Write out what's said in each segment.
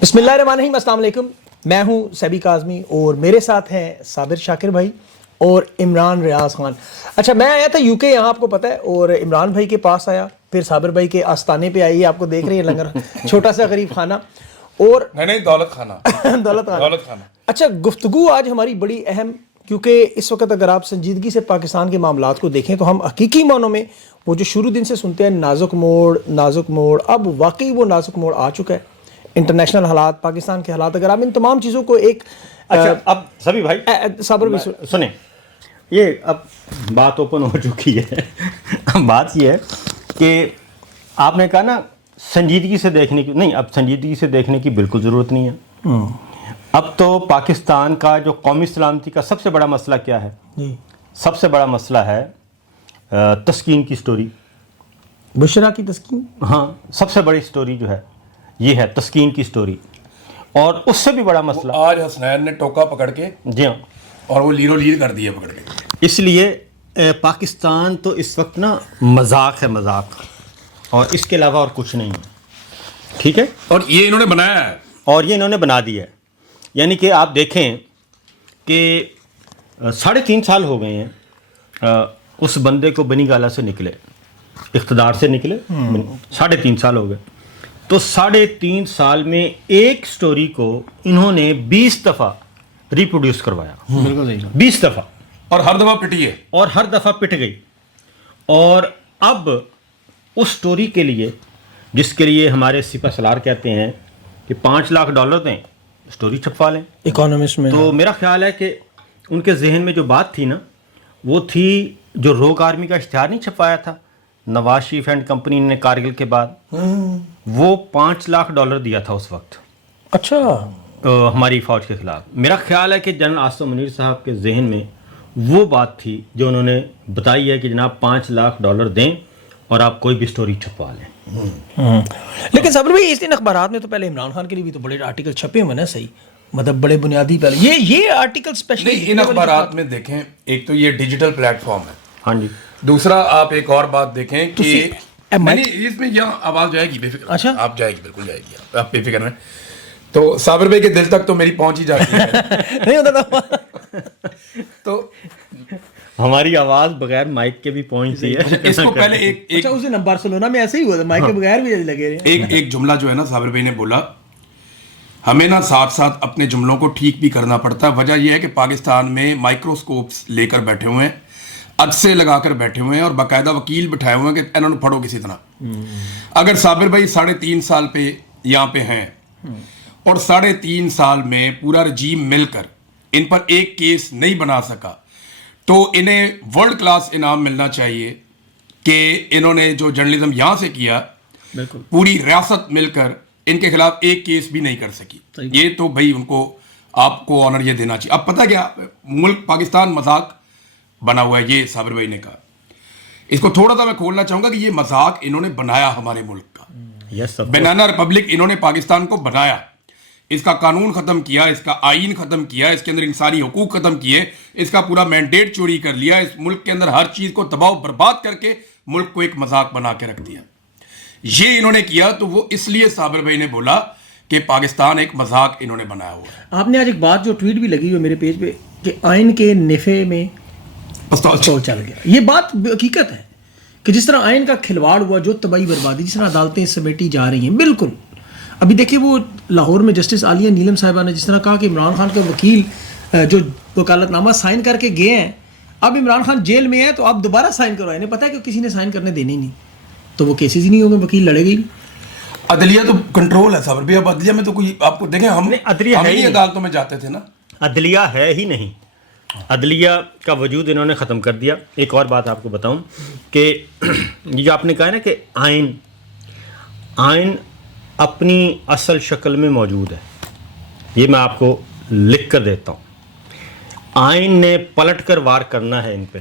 بسم اللہ الرحمن الرحیم، السلام علیکم. میں ہوں سیبی کاظمی اور میرے ساتھ ہیں صابر شاکر بھائی اور عمران ریاض خان. اچھا، میں آیا تھا یو کے، یہاں آپ کو پتہ ہے، اور عمران بھائی کے پاس آیا، پھر صابر بھائی کے آستانے پہ آئی. آپ کو دیکھ رہے ہیں لنگر، چھوٹا سا غریب خانہ، اور نہیں دولت خانہ دولت خانہ. اچھا، گفتگو آج ہماری بڑی اہم، کیونکہ اس وقت اگر آپ سنجیدگی سے پاکستان کے معاملات کو دیکھیں تو ہم حقیقی معنوں میں وہ جو شروع دن سے سنتے ہیں نازک موڑ، اب واقعی وہ نازک موڑ آ چکا ہے. انٹرنیشنل حالات، پاکستان کے حالات، اگر آپ ان تمام چیزوں کو ایک اچھا اب سبھی بھائی صابر بھی سنیں، یہ اب بات اوپن ہو چکی ہے. بات یہ ہے کہ آپ نے کہا نا سنجیدگی سے دیکھنے کی، نہیں، اب سنجیدگی سے دیکھنے کی بالکل ضرورت نہیں ہے. اب تو پاکستان کا جو قومی سلامتی کا سب سے بڑا مسئلہ کیا ہے؟ سب سے بڑا مسئلہ ہے تسکین کی سٹوری، بشرا کی تسکین. ہاں، سب سے بڑی سٹوری جو ہے یہ ہے تسکین کی سٹوری. اور اس سے بھی بڑا مسئلہ آج حسنین نے ٹوکا پکڑ کے، جی ہاں، اور وہ لیرو لیر کر دیا پکڑ کے. اس لیے پاکستان تو اس وقت نا مذاق ہے، مذاق، اور اس کے علاوہ اور کچھ نہیں ہے. ٹھیک ہے، اور یہ انہوں نے بنایا ہے، اور یہ انہوں نے بنا دیا ہے. یعنی کہ آپ دیکھیں کہ 3.5 سال ہو گئے ہیں اس بندے کو بنی گالا سے نکلے، اقتدار سے نکلے. 3.5 سال ہو گئے. تو 3.5 سال میں ایک سٹوری کو انہوں نے 20 دفعہ ریپروڈیوس کروایا. بالکل صحیح. 20 دفعہ، اور ہر دفعہ پٹی ہے، اور ہر دفعہ پٹ گئی. اور اب اس سٹوری کے لیے، جس کے لیے ہمارے سپہ سالار کہتے ہیں کہ $5 لاکھ دیں، سٹوری چھپوا لیں. اکانومسٹ میں تو میرا خیال ہے کہ ان کے ذہن میں جو بات تھی نا، وہ تھی جو روگ آرمی کا اشتہار نہیں چھپوایا تھا نواز شریف اینڈ کمپنی نے کارگل کے بعد، وہ $5 لاکھ دیا تھا اس وقت. اچھا، ہماری فوج کے خلاف. میرا خیال ہے کہ جنرل عاصم منیر صاحب کے ذہن میں وہ بات تھی جو انہوں نے بتائی ہے کہ جناب $5 لاکھ دیں اور آپ کوئی بھی سٹوری چھپوا لیں. لیکن صابر بھائی اس دن اخبارات میں تو پہلے عمران خان کے لیے بھی تو بڑے آرٹیکل چھپے ہوئے نا، صحیح مطلب بڑے بنیادی پہلے یہ آرٹیکل اسپیشلی نہیں. ان اخبارات میں دیکھیں، ایک تو یہ ڈیجیٹل پلیٹ فارم ہے، ہاں جی. دوسرا آپ ایک اور بات دیکھیں کہ نہیں، اس میں یہاں آواز جائے گی، بے فکر. اچھا، آپ جائے گی، بالکل جائے گی، آپ بے فکر میں. تو صابر بھائی کے دل تک تو میری پہنچ ہی جاتی ہے. نہیں ہوتا تھا. تو ہماری آواز بغیر مائک کے بھی پہنچتی ہے. اس کو پہلے ایک اچھا، اس دن بارسلونا میں ایسے ہی ہوا تھا، مائک کے بغیر بھی لگے رہے. ایک جملہ جو ہے نا صابر بھائی نے بولا، ہمیں نا ساتھ ساتھ اپنے جملوں کو ٹھیک بھی کرنا پڑتا ہے. وجہ یہ ہے کہ پاکستان میں مائکروسکوپس لے کر بیٹھے ہوئے ہیں، عدسے لگا کر بیٹھے ہوئے ہیں، اور باقاعدہ وکیل بٹھائے ہوئے ہیں کہ انہوں نے پڑھو کسی طرح. اگر صابر بھائی 3.5 سال پہ یہاں پہ ہیں، اور 3.5 سال میں پورا رجیم مل کر ان پر ایک کیس نہیں بنا سکا، تو انہیں ورلڈ کلاس انعام ملنا چاہیے کہ انہوں نے جو جرنلزم یہاں سے کیا، پوری ریاست مل کر ان کے خلاف ایک کیس بھی نہیں کر سکی. یہ تو بھائی ان کو، آپ کو آنر یہ دینا چاہیے. اب پتہ کیا، ملک پاکستان مذاق بنا ہوا ہے، یہ صابر بھائی نے کہا. اس کو تھوڑا سا میں کھولنا چاہوں گا کہ یہ مذاق انہوں نے بنایا ہمارے ملک کا. بنانا ریپبلک انہوں نے پاکستان کو بنایا، اس کا قانون ختم کیا، اس کا آئین ختم کیا، اس کے اندر انسانی حقوق ختم کیے، اس کا پورا مینڈیٹ چوری کر لیا، اس ملک کے اندر ہر چیز کو تباہ و برباد کر کے ملک کو ایک مذاق بنا کے رکھ دیا. یہ انہوں نے کیا، تو وہ اس لیے صابر بھائی نے بولا کہ پاکستان ایک مذاق انہوں نے بنایا ہوا ہے. آپ نے آج ایک بات جو ٹویٹ بھی لگی ہوئی میرے پیج پہ کہ آئین کے نفع میں پستول چل گیا. یہ بات حقیقت ہے کہ جس طرح آئین کا کھلواڑ ہوا، جو تباہی بربادی، جس طرح عدالتیں سمیٹی جا رہی ہیں، بالکل. ابھی دیکھیں وہ لاہور میں جسٹس عالیہ نیلم صاحبہ نے جس طرح کہا کہ عمران خان کے وکیل جو وکالت نامہ سائن کر کے گئے ہیں، اب عمران خان جیل میں ہے تو آپ دوبارہ سائن کروائیں. انہیں پتہ ہے کہ کسی نے سائن کرنے دینے ہی نہیں، تو وہ کیسز ہی نہیں ہوں گے، وکیل لڑے گی. عدلیہ تو کنٹرول ہے صابر بھائی. اب عدلیہ میں تو کوئی، آپ کو دیکھیں، ہم ہی عدالتوں میں جاتے تھے نا. عدلیہ ہے ہی نہیں، عدلیہ کا وجود انہوں نے ختم کر دیا. ایک اور بات آپ کو بتاؤں کہ یہ جو آپ نے کہا ہے نا کہ آئین اپنی اصل شکل میں موجود ہے، یہ میں آپ کو لکھ کر دیتا ہوں. آئین نے پلٹ کر وار کرنا ہے ان پہ،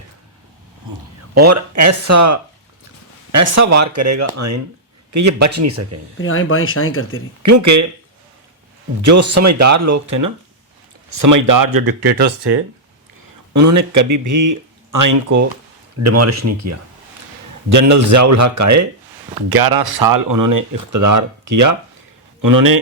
اور ایسا وار کرے گا آئین کہ یہ بچ نہیں سکیں. پھر آئیں بائیں شائیں کرتے رہے. کیونکہ جو سمجھدار لوگ تھے نا، سمجھدار جو ڈکٹیٹرز تھے، انہوں نے کبھی بھی آئین کو ڈیمولش نہیں کیا. جنرل ضیاء الحق آئے، 11 سال انہوں نے اقتدار کیا، انہوں نے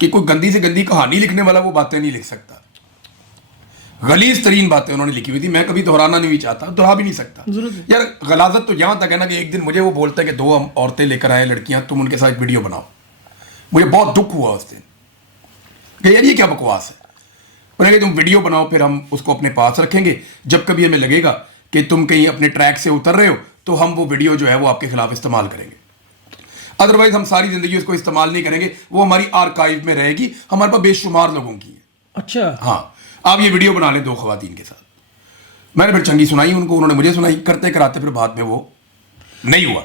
کہ کوئی گندی سے گندی کہانی لکھنے والا وہ باتیں نہیں لکھ سکتا. غلیظ ترین باتیں انہوں نے لکھی ہوئی تھی. میں کبھی دہرانا نہیں چاہتا, دہرا بھی نہیں سکتا یار. غلاظت تو یہاں تک ہے نا کہ ایک دن مجھے وہ بولتا ہے کہ 2 عورتیں لے کر آئے لڑکیاں, تم ان کے ساتھ ویڈیو بناؤ. مجھے بہت دکھ ہوا اس دن کہ یار یہ کیا بکواس ہے. انہوں نے کہا تم ویڈیو بناؤ, پھر ہم اس کو اپنے پاس رکھیں گے. جب کبھی ہمیں لگے گا کہ تم کہیں اپنے ٹریک سے اتر رہے ہو تو ہم وہ ویڈیو جو ہے وہ آپ کے خلاف استعمال کریں گے. ادروائز ہم ساری زندگی اس کو استعمال نہیں کریں گے, وہ ہماری آرکائیو میں رہے گی. ہمارے پاس بے شمار لوگوں کی ہے. اچھا ہاں, آپ یہ ویڈیو بنا لیں 2 خواتین کے ساتھ. میں نے پھر چنگی سنائی ان کو, انہوں نے مجھے سنائی. کرتے کراتے پھر بعد میں وہ نہیں ہوا.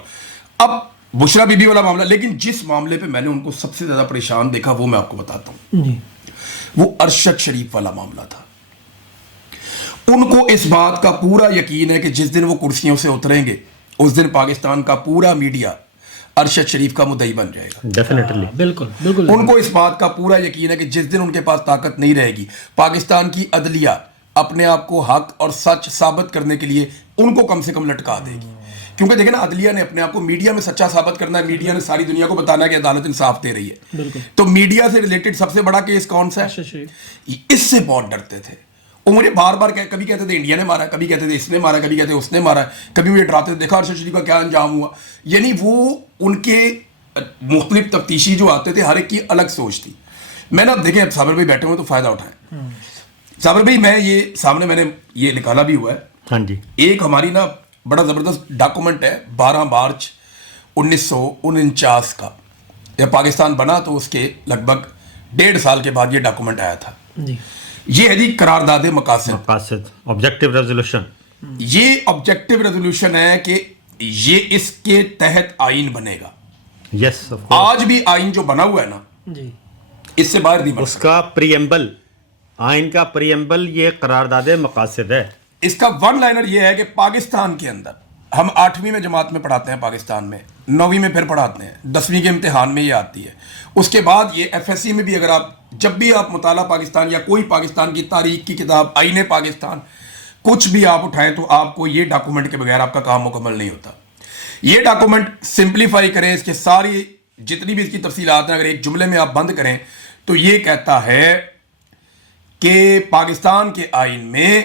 اب بشرا بی بی والا معاملہ, لیکن جس معاملے پہ میں نے ان کو سب سے زیادہ پریشان دیکھا وہ میں آپ کو بتاتا ہوں. وہ ارشد شریف والا معاملہ تھا. ان کو اس بات کا پورا یقین ہے کہ جس دن وہ کرسیوں سے اتریں گے اس دن پاکستان کا پورا میڈیا ارشد شریف کا مدعی بن جائے گا. ڈیفینیٹلی, بالکل بالکل. ان کو اس بات کا پورا یقین ہے کہ جس دن ان کے پاس طاقت نہیں رہے گی, پاکستان کی عدلیہ اپنے آپ کو حق اور سچ ثابت کرنے کے لیے ان کو کم سے کم لٹکا دے گی. کیونکہ دیکھیں نا, عدلیہ نے اپنے آپ کو میڈیا میں سچا ثابت کرنا ہے. میڈیا نے ساری دنیا کو بتانا ہے کہ عدالت انصاف دے رہی ہے. تو میڈیا سے ریلیٹڈ سب سے بڑا کیس کون سا ہے؟ اس سے بہت ڈرتے تھے. وہ مجھے بار بار کبھی کہتے تھے انڈیا نے مارا, کبھی کہتے تھے اس نے مارا, کبھی کہتے اس نے مارا, کبھی مجھے ڈراتے تھے دیکھا ارشد شریف کا کیا انجام ہوا. یعنی وہ ان کے مختلف تفتیشی جو آتے تھے ہر ایک کی الگ سوچ تھی. میں نے اب دیکھیں, اب صابر بھائی بیٹھے ہوئے تو فائدہ اٹھائیں. صابر بھائی میں یہ سامنے میں نے یہ نکالا بھی ہوا ہے. ہاں جی, ایک ہماری نا بڑا زبردست ڈاکومنٹ ہے 12 مارچ 1949 کا. جب پاکستان بنا تو اس کے لگ بھگ 1.5 سال کے بعد یہ ڈاکومنٹ آیا تھا. یہ ہے جی قرارداد مقاصد, آبجیکٹو ریزولوشن. یہ آبجیکٹو ریزولوشن ہے کہ یہ اس کے تحت آئین بنے گا. یس, آج بھی آئین جو بنا ہوا ہے نا اس سے باہر نہیں بنا. اس کا پریمبل, آئین کا پریمبل یہ قرارداد مقاصد ہے. اس کا 1 لائنر یہ ہے کہ پاکستان کے اندر ہم 8ویں میں جماعت میں پڑھاتے ہیں, پاکستان میں 9ویں میں پھر پڑھاتے ہیں, 10ویں کے امتحان میں یہ آتی ہے. اس کے بعد یہ ایف ایس سی میں بھی اگر آپ جب بھی آپ مطالعہ پاکستان یا کوئی پاکستان کی تاریخ کی کتاب, آئین پاکستان, کچھ بھی آپ اٹھائیں تو آپ کو یہ ڈاکومنٹ کے بغیر آپ کا کام مکمل نہیں ہوتا. یہ ڈاکومنٹ سمپلیفائی کریں, اس کے ساری جتنی بھی اس کی تفصیلات ہیں اگر ایک جملے میں آپ بند کریں تو یہ کہتا ہے کہ پاکستان کے آئین میں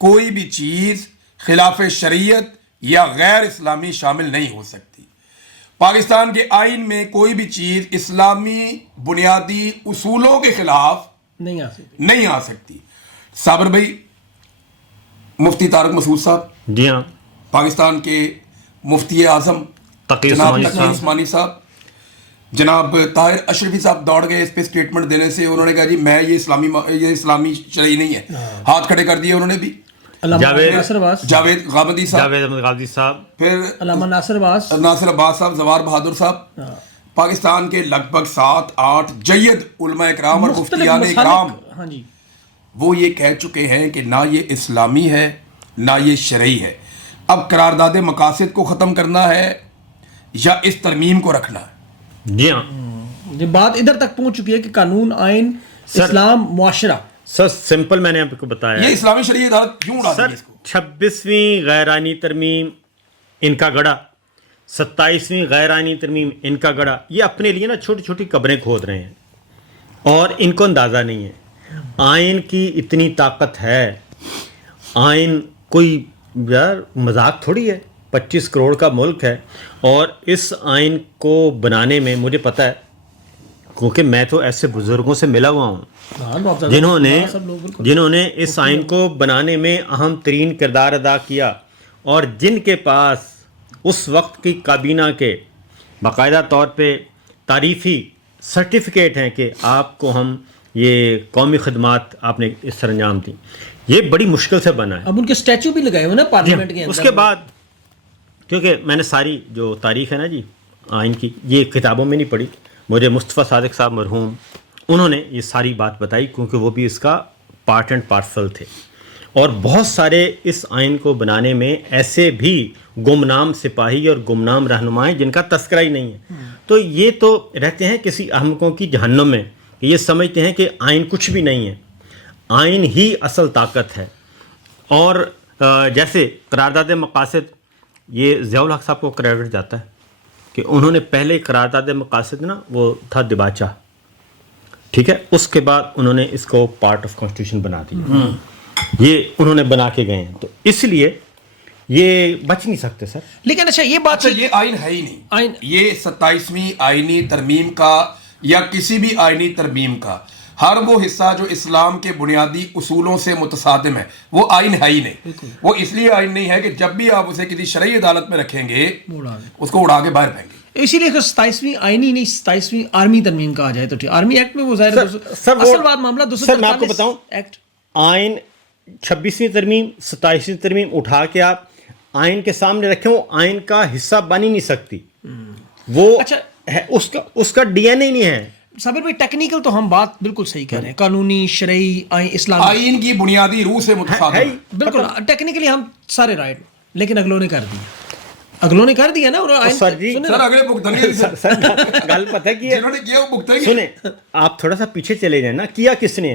کوئی بھی چیز خلاف شریعت یا غیر اسلامی شامل نہیں ہو سکتی. پاکستان کے آئین میں کوئی بھی چیز اسلامی بنیادی اصولوں کے خلاف نہیں آ سکتی. صابر بھائی, مفتی طارق مسعود صاحب, جی ہاں, پاکستان کے مفتی اعظم جناب تقی عثمانی صاحب, جناب طاہر اشرفی صاحب دوڑ گئے اس پہ اسٹیٹمنٹ دینے سے. انہوں نے کہا جی میں یہ اسلامی شرعی نہیں ہے, ہاتھ کھڑے کر دیے انہوں نے بھی. جاوید غامدی صاحب, پھر علامہ ناصر عباس صاحب, زوار بہادر صاحب. پاکستان کے لگ بھگ 7-8 جید علماء اکرام اور مفتیان اکرام وہ یہ کہہ چکے ہیں کہ نہ یہ اسلامی ہے نہ یہ شرعی ہے. اب قرارداد مقاصد کو ختم کرنا ہے یا اس ترمیم کو رکھنا ہے. جی ہاں, یہ بات ادھر تک پہنچ چکی ہے کہ قانون, آئین, اسلام, معاشرہ. سر سمپل میں نے آپ کو بتایا, یہ اسلامی شرعی عدالت کیوں اڑا دی اس کو. 26ویں غیر آئینی ترمیم ان کا گڑھا, 27ویں غیر آئینی ترمیم ان کا گڑھا. یہ اپنے لیے نا چھوٹی چھوٹی قبریں کھود رہے ہیں اور ان کو اندازہ نہیں ہے. آئین کی اتنی طاقت ہے, آئین کوئی یار مذاق تھوڑی ہے. 25 کروڑ کا ملک ہے اور اس آئین کو بنانے میں مجھے پتہ ہے کیونکہ میں تو ایسے بزرگوں سے ملا ہوا ہوں جنہوں نے اس آئین کو بنانے میں اہم ترین کردار ادا کیا اور جن کے پاس اس وقت کی کابینہ کے باقاعدہ طور پہ تعریفی سرٹیفکیٹ ہیں کہ آپ کو ہم یہ قومی خدمات آپ نے اس سر انجام دی. یہ بڑی مشکل سے بنا ہے. اب ان کے اسٹیچو بھی لگائے ہوئے نا پارلیمنٹ کے اندر. اس کے بعد کیونکہ میں نے ساری جو تاریخ ہے نا جی آئین کی, یہ کتابوں میں نہیں پڑھی, مجھے مصطفیٰ صادق صاحب مرحوم انہوں نے یہ ساری بات بتائی کیونکہ وہ بھی اس کا پارٹ اینڈ پارسل تھے. اور بہت سارے اس آئین کو بنانے میں ایسے بھی گمنام سپاہی اور گمنام رہنمائیں جن کا تذکرہ ہی نہیں ہے. تو یہ تو رہتے ہیں کسی احمقوں کی جہنم میں, یہ سمجھتے ہیں کہ آئین کچھ بھی نہیں ہے, آئین ہی اصل طاقت ہے. اور جیسے قرارداد مقاصد, یہ ضیاء الحق صاحب کو کریڈٹ جاتا ہے کہ انہوں نے پہلے قرارداد مقاصد نا وہ تھا دباچہ, ٹھیک ہے. اس کے بعد انہوں نے اس کو پارٹ آف کانسٹیٹیوشن بنا دیا. یہ انہوں نے بنا کے گئے ہیں, تو اس لیے یہ بچ نہیں سکتے سر. لیکن اچھا یہ بات اچھا یہ آئین ہے ہی نہیں, یہ 27ویں آئینی ترمیم کا یا کسی بھی آئینی ترمیم کا ہر وہ حصہ جو اسلام کے بنیادی اصولوں سے متصادم ہے وہ آئین ہے ہی نہیں. وہ اس لیے آئین نہیں ہے کہ جب بھی آپ اسے کسی شرعی عدالت میں رکھیں گے اس کو اڑا کے باہر پھینگیں گے. اسی لیے 27ویں آئینی نہیں 27ویں آرمی ترمیم کہا جائے تو ٹھیک. آرمی ایکٹ میں وہ ظاہر اصل بات معاملہ سر میں آپ کو بتاؤں ایکٹ آئین 26ویں ترمیم 27ویں ترمیم اٹھا کے آپ آئین کے سامنے رکھیں, وہ آئین کا حصہ بن ہی نہیں سکتی. وہ اچھا اس کا ڈی این اے نہیں ہے. صابر بھائی ٹیکنیکل تو ہم بات بالکل صحیح کہہ رہے ہیں, قانونی شرعی اسلامی آئین کی بنیادی روح سے متصادم ہے. بالکل ٹیکنیکلی ہم سارے رائٹ, لیکن اگلوں نے کر دیا. اگلوں نے کر دیا نا. اور سر جی سر اگلے بھگتنگے سر گل پتہ کی ہے, جنہوں نے کیا وہ بھگتیں گے. سنیں آپ تھوڑا سا پیچھے چلے جائیں نا. کیا کس نے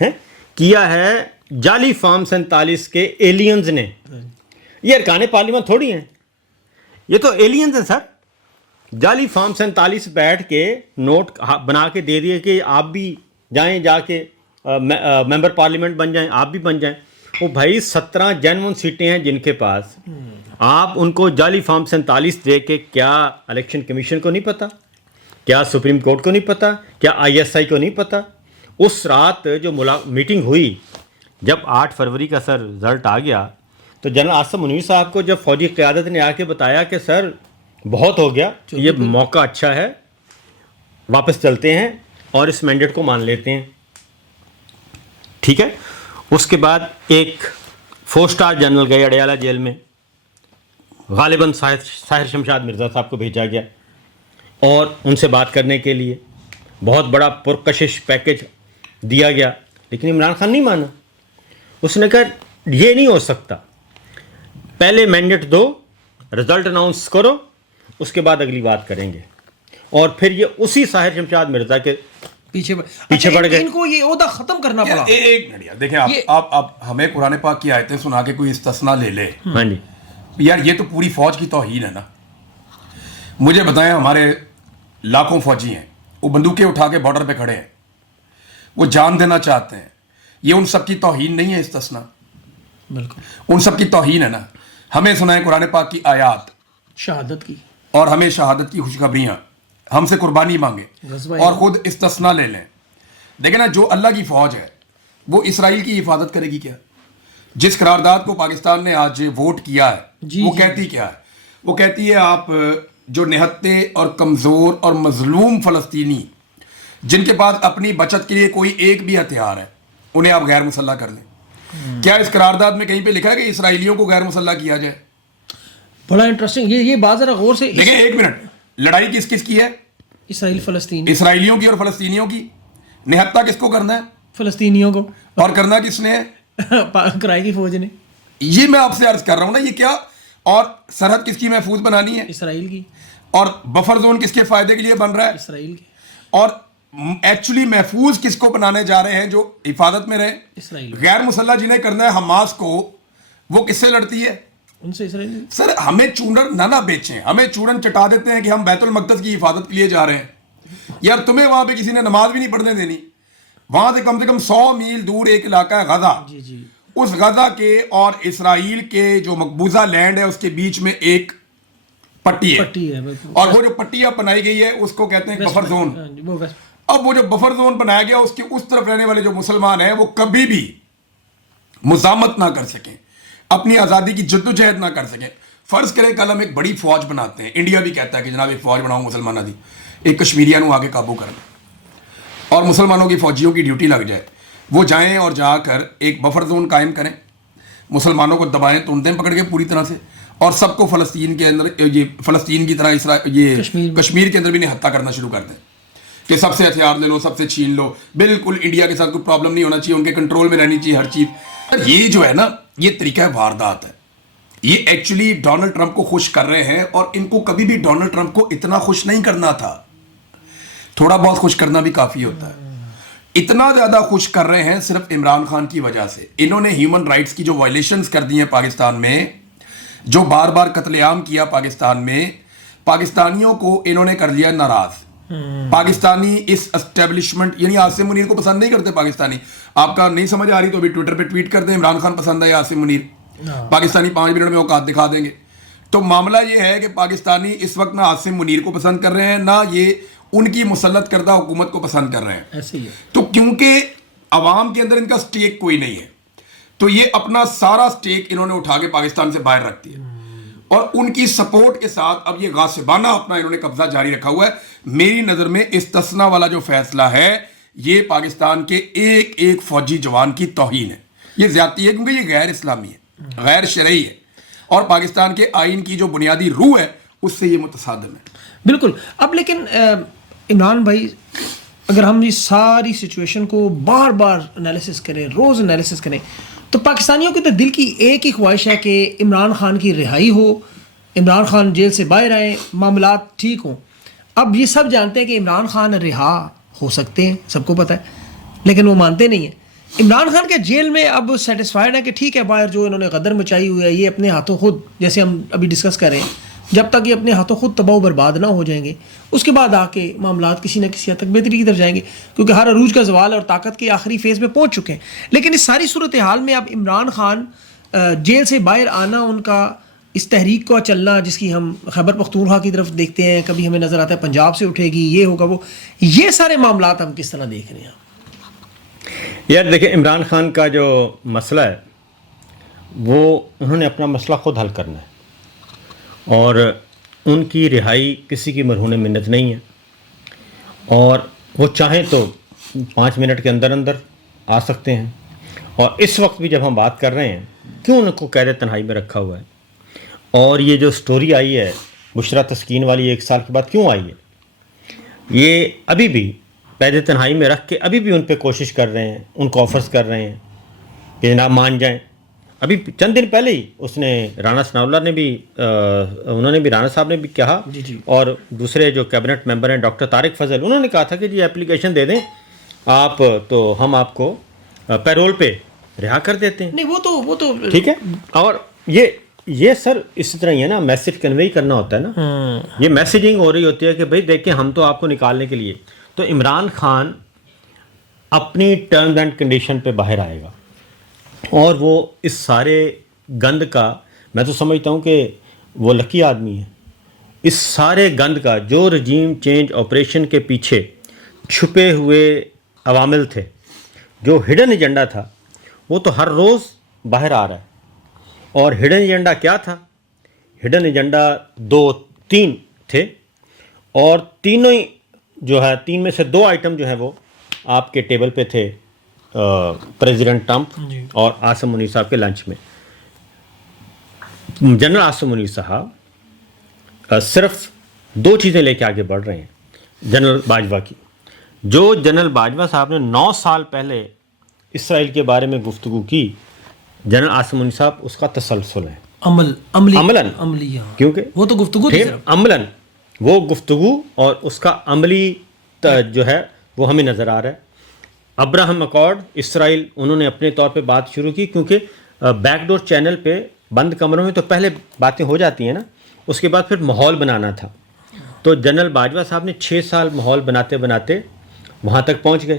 ہے؟ کیا ہے جعلی فارم 47 کے ایلینز نے. یہ ارکان پارلیمنٹ تھوڑی ہیں, یہ تو ایلینز ہیں سر. جعلی فارم 47 بیٹھ کے نوٹ بنا کے دے دیے کہ آپ بھی جائیں, جا کے ممبر پارلیمنٹ بن جائیں, آپ بھی بن جائیں. وہ بھائی 17 جینون سیٹیں ہیں جن کے پاس, آپ ان کو جعلی فارم 47 دے کے کیا الیکشن کمیشن کو نہیں پتا, کیا سپریم کورٹ کو نہیں پتا, کیا ISI کو نہیں پتا. اس رات جو میٹنگ ہوئی جب 8 فروری کا سر رزلٹ آ گیا, تو جنرل عاصم منیر صاحب کو جب فوجی قیادت نے آ کے بتایا کہ سر بہت ہو گیا, یہ موقع اچھا ہے, واپس چلتے ہیں اور اس مینڈیٹ کو مان لیتے ہیں, ٹھیک ہے. اس کے بعد ایک 4 اسٹار جنرل گئے اڈیالہ جیل میں, غالباً ساحر شمشاد مرزا صاحب کو بھیجا گیا اور ان سے بات کرنے کے لیے بہت بڑا پرکشش پیکج دیا گیا. لیکن عمران خان نہیں مانا. اس نے کہا یہ نہیں ہو سکتا, پہلے مینڈیٹ دو, رزلٹ اناؤنس کرو, اس کے بعد اگلی بات کریں گے. اور پھر یہ اسی ساحر شمشاد مرزا کے پیچھے پڑ گئے. ان کو یہ عہدہ ختم کرنا پڑا. ایک منٹ یار دیکھیں, آپ ہمیں قرآن پاک کی آیتیں سنا کے کوئی استثنا لے لے. ہاں جی یار یہ تو پوری فوج کی توہین ہے نا. مجھے بتائیں, ہمارے لاکھوں فوجی ہیں, وہ بندوقیں اٹھا کے بارڈر پہ کھڑے ہیں, وہ جان دینا چاہتے ہیں. یہ ان سب کی توہین نہیں ہے استثنا؟ بالکل ان سب کی توہین ہے نا. ہمیں سنائیں قرآن پاک کی آیات شہادت کی, اور ہمیں شہادت کی خوشخبریاں, ہم سے قربانی مانگے اور خود استثنا لے لیں. دیکھیں نا, جو اللہ کی فوج ہے وہ اسرائیل کی حفاظت کرے گی کیا؟ جس قرارداد کو پاکستان نے آج ووٹ کیا ہے وہ کہتی کیا ہے؟ وہ کہتی ہے آپ جو نہتے اور کمزور اور مظلوم فلسطینی جن کے پاس اپنی بچت کے لیے کوئی ایک بھی ہتھیار ہے انہیں آپ غیر مسلح کر لیں. کیا اس قرارداد میں کہیں پہ لکھا ہے کہ اسرائیلیوں کو غیر مسلح کیا جائے؟ بڑا انٹرسٹنگ. یہ بات ذرا غور سے دیکھیں. ایک منٹ, لڑائی کس کس کی ہے؟ اسرائیل فلسطین, اسرائیلیوں کی اور فلسطینیوں کی. نہتا کس کو کرنا ہے؟ فلسطینیوں کو. اور کرنا کس نے ہے؟ کرائے کی فوج نے. یہ میں آپ سے عرض کر رہا ہوں نا, یہ کیا. اور سرحد کس کی محفوظ بنانی ہے؟ اسرائیل کی. اور بفر زون کس کے فائدے کے لیے بن رہا ہے؟ اسرائیل کی. اور ایکچولی محفوظ کس کو بنانے جا رہے ہیں جو حفاظت میں رہے؟ اسرائیل. غیر مسلح جنہیں کرنا ہے حماس کو, وہ کس سے لڑتی ہے؟ ان سے اسرائیل. سر ہمیں چونڈن نہ بیچیں, ہمیں چونڈن چٹا دیتے ہیں کہ ہم بیت المقدس کی حفاظت کے لیے جا رہے ہیں. یار تمہیں وہاں پہ کسی نے نماز بھی نہیں پڑھنے دینی. وہاں سے کم 100 میل دور ایک علاقہ ہے غزہ. جی جی. اس غزہ کے اور اسرائیل کے جو مقبوضہ لینڈ ہے اس کے بیچ میں ایک پٹی ہے, اور وہ جو پٹی اب بنائی گئی ہے اس کو کہتے ہیں بفر زون. اب وہ جو بفر زون بنایا گیا اس کے اس طرف رہنے والے جو مسلمان ہیں وہ کبھی بھی مزاحمت نہ کر سکیں, اپنی آزادی کی جدوجہد نہ کر سکیں. فرض کریں کل ہم ایک بڑی فوج بناتے ہیں, انڈیا بھی کہتا ہے کہ جناب ایک فوج بناؤ مسلمانوں کی, ایک کشمیریوں کو آگے قابو کر لیں اور مسلمانوں کی فوجیوں کی ڈیوٹی لگ جائے, وہ جائیں اور جا کر ایک بفر زون قائم کریں, مسلمانوں کو دبائیں تونتیں پکڑ کے پوری طرح سے, اور سب کو فلسطین کے اندر یہ فلسطین کی طرح یہ کشمیر کے اندر بھی نہتا کرنا شروع کر دیں کہ سب سے ہتھیار لے لو, سب سے چھین لو. بالکل انڈیا کے ساتھ کوئی پرابلم نہیں ہونا چاہیے, ان کے کنٹرول میں رہنی چاہیے ہر چیز. یہ جو ہے نا یہ طریقہ واردات ہے. یہ ایکچولی ڈونلڈ ٹرمپ کو خوش کر رہے ہیں, اور ان کو کبھی بھی ڈونلڈ ٹرمپ کو اتنا خوش نہیں کرنا تھا. تھوڑا بہت خوش کرنا بھی کافی ہوتا ہے. اتنا زیادہ خوش کر رہے ہیں صرف عمران خان کی وجہ سے. انہوں نے ہیومن رائٹس کی جو وائلیشنز کر دی ہیں پاکستان میں, جو بار بار قتل عام کیا پاکستان میں, پاکستانیوں کو انہوں نے کر لیا ناراض. پاکستانی اس اسٹیبلشمنٹ یعنی عاصم منیر کو پسند نہیں کرتے پاکستانی. آپ کا نہیں سمجھ آ رہی تو ابھی ٹویٹر پہ ٹویٹ کر دیں عمران خان پسند ہے یا عاصم منیر, پاکستانی 5 منٹ میں اوقات دکھا دیں گے. تو معاملہ یہ ہے کہ پاکستانی اس وقت نہ عاصم منیر کو پسند کر رہے ہیں نہ یہ ان کی مسلط کردہ حکومت کو پسند کر رہے ہیں. ایسے ہی ہے. تو کیونکہ عوام کے اندر ان کا سٹیک کوئی نہیں ہے تو یہ اپنا سارا سٹیک انہوں نے اٹھا کے پاکستان سے باہر رکھ دیا اور ان کی سپورٹ کے ساتھ اب یہ غاصبانہ اپنا انہوں نے قبضہ جاری رکھا ہوا ہے. میری نظر میں استثنا والا جو فیصلہ ہے یہ پاکستان کے ایک ایک فوجی جوان کی توہین ہے, یہ زیادتی ہے کیونکہ یہ غیر اسلامی ہے, غیر شرعی ہے اور پاکستان کے آئین کی جو بنیادی روح ہے اس سے یہ متصادم ہے. بالکل. اب لیکن عمران بھائی اگر ہم اس ساری سچویشن کو بار بار انالیسس کریں, روز انالیسس کریں, تو پاکستانیوں کی تو دل کی ایک ہی خواہش ہے کہ عمران خان کی رہائی ہو, عمران خان جیل سے باہر آئیں, معاملات ٹھیک ہوں. اب یہ سب جانتے ہیں کہ عمران خان رہا ہو سکتے ہیں, سب کو پتہ ہے, لیکن وہ مانتے نہیں ہیں. عمران خان کے جیل میں اب سیٹسفائیڈ ہے کہ ٹھیک ہے باہر جو انہوں نے غدر مچائی ہوئی ہے یہ اپنے ہاتھوں خود, جیسے ہم ابھی ڈسکس کر رہے ہیں, جب تک یہ اپنے ہاتھوں خود تباہ و برباد نہ ہو جائیں گے اس کے بعد آ کے معاملات کسی نہ کسی حد تک بہتری کی طرف جائیں گے, کیونکہ ہر عروج کا زوال اور طاقت کے آخری فیز میں پہنچ چکے ہیں. لیکن اس ساری صورتحال میں اب عمران خان جیل سے باہر آنا, ان کا اس تحریک کو چلنا جس کی ہم خیبر پختونخوا کی طرف دیکھتے ہیں, کبھی ہمیں نظر آتا ہے پنجاب سے اٹھے گی, یہ ہوگا وہ, یہ سارے معاملات ہم کس طرح دیکھ رہے ہیں؟ یار دیکھیں, عمران خان کا جو مسئلہ ہے وہ انہوں نے اپنا مسئلہ خود حل کرنا ہے اور ان کی رہائی کسی کی مرہون منت نہیں ہے اور وہ چاہیں تو 5 منٹ کے اندر اندر آ سکتے ہیں. اور اس وقت بھی جب ہم بات کر رہے ہیں کیوں ان کو قید تنہائی میں رکھا ہوا ہے, اور یہ جو سٹوری آئی ہے بشرا تسکین والی 1 سال کے بعد کیوں آئی ہے, یہ ابھی بھی قید تنہائی میں رکھ کے ابھی بھی ان پہ کوشش کر رہے ہیں, ان کو آفرز کر رہے ہیں کہ جناب مان جائیں. ابھی چند دن پہلے ہی اس نے رانا ثناء اللہ نے بھی انہوں نے بھی رانا صاحب نے بھی کہا اور دوسرے جو کیبنٹ ممبر ہیں ڈاکٹر طارق فضل, انہوں نے کہا تھا کہ جی اپلیکیشن دے دیں آپ تو ہم آپ کو پیرول پہ رہا کر دیتے ہیں. نہیں وہ تو ٹھیک ہے. اور یہ سر اسی طرح ہی ہے نا, میسج کنوے کرنا ہوتا ہے نا, یہ میسیجنگ ہو رہی ہوتی ہے کہ بھائی دیکھیں ہم تو آپ کو نکالنے کے لیے. تو عمران خان اپنی ٹرمز اینڈ کنڈیشن پہ باہر آئے گا اور وہ اس سارے گند کا, میں تو سمجھتا ہوں کہ وہ لکی آدمی ہے, اس سارے گند کا جو رجیم چینج آپریشن کے پیچھے چھپے ہوئے عوامل تھے, جو ہڈن ایجنڈا تھا, وہ تو ہر روز باہر آ رہا ہے. اور ہڈن ایجنڈا کیا تھا؟ ہڈن ایجنڈا 2-3 تھے اور تینوں ہی جو ہے 3 میں سے 2 آئٹم جو ہیں وہ آپ کے ٹیبل پہ تھے پریزیڈنٹ ٹرمپ اور عاصم منیر صاحب کے لنچ میں. جنرل عاصم منیر صاحب صرف 2 چیزیں لے کے آگے بڑھ رہے ہیں جنرل باجوہ کی. جو جنرل باجوہ صاحب نے 9 سال پہلے اسرائیل کے بارے میں گفتگو کی, جنرل عاصم منیر صاحب اس کا تسلسل ہے عملاً, کیونکہ وہ تو گفتگو تھی عملاً وہ گفتگو اور اس کا عملی جو ہے وہ ہمیں نظر آ رہا ہے. ابراہم اکارڈ اسرائیل انہوں نے اپنے طور پہ بات شروع کی, کیونکہ بیک ڈور چینل پہ بند کمروں میں تو پہلے باتیں ہو جاتی ہیں نا, اس کے بعد پھر ماحول بنانا تھا. تو جنرل باجوہ صاحب نے 6 سال ماحول بناتے بناتے وہاں تک پہنچ گئے.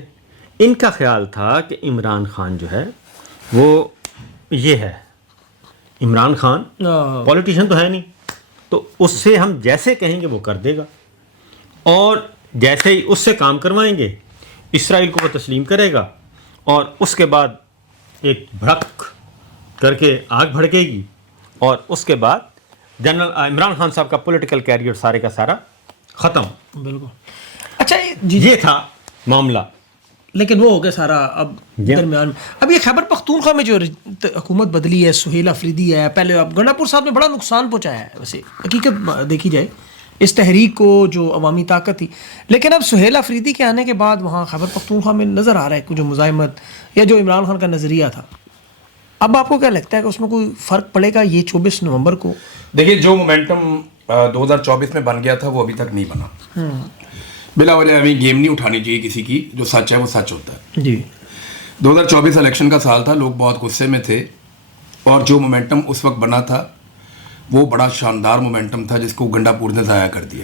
ان کا خیال تھا کہ عمران خان جو ہے وہ یہ ہے, عمران خان پولیٹیشین تو ہے نہیں, تو اس سے ہم جیسے کہیں گے وہ کر دے گا اور جیسے ہی اس سے کام کروائیں گے اسرائیل کو وہ تسلیم کرے گا اور اس کے بعد ایک بھڑک کر کے آگ بھڑکے گی اور اس کے بعد جنرل عمران خان صاحب کا پولیٹیکل کیریئر سارے کا سارا ختم. بالکل. اچھا یہ تھا معاملہ, لیکن وہ ہو گیا سارا. اب درمیان میں اب یہ خیبر پختونخوا میں جو حکومت بدلی ہے, سہیل افریدی ہے, پہلے اب گنڈا پور صاحب نے بڑا نقصان پہنچایا ہے ویسے حقیقت دیکھی جائے اس تحریک کو جو عوامی طاقت تھی. لیکن اب سہیل افریدی کے آنے کے بعد وہاں خیبر پختونخوا میں نظر آ رہا ہے کہ جو مزاحمت یا جو عمران خان کا نظریہ تھا, اب آپ کو کیا لگتا ہے کہ اس میں کوئی فرق پڑے گا یہ 24 نومبر کو؟ دیکھیے جو مومنٹم 2024 میں بن گیا تھا وہ ابھی تک نہیں بنا. بلا وجہ ہمیں گیم نہیں اٹھانی چاہیے کسی کی, جو سچ ہے وہ سچ ہوتا ہے. جی 2024 الیکشن کا سال تھا, لوگ بہت غصے میں تھے اور جو مومنٹم اس وقت بنا تھا وہ بڑا شاندار مومنٹم تھا جس کو گنڈا پور نے ضائع کر دیا.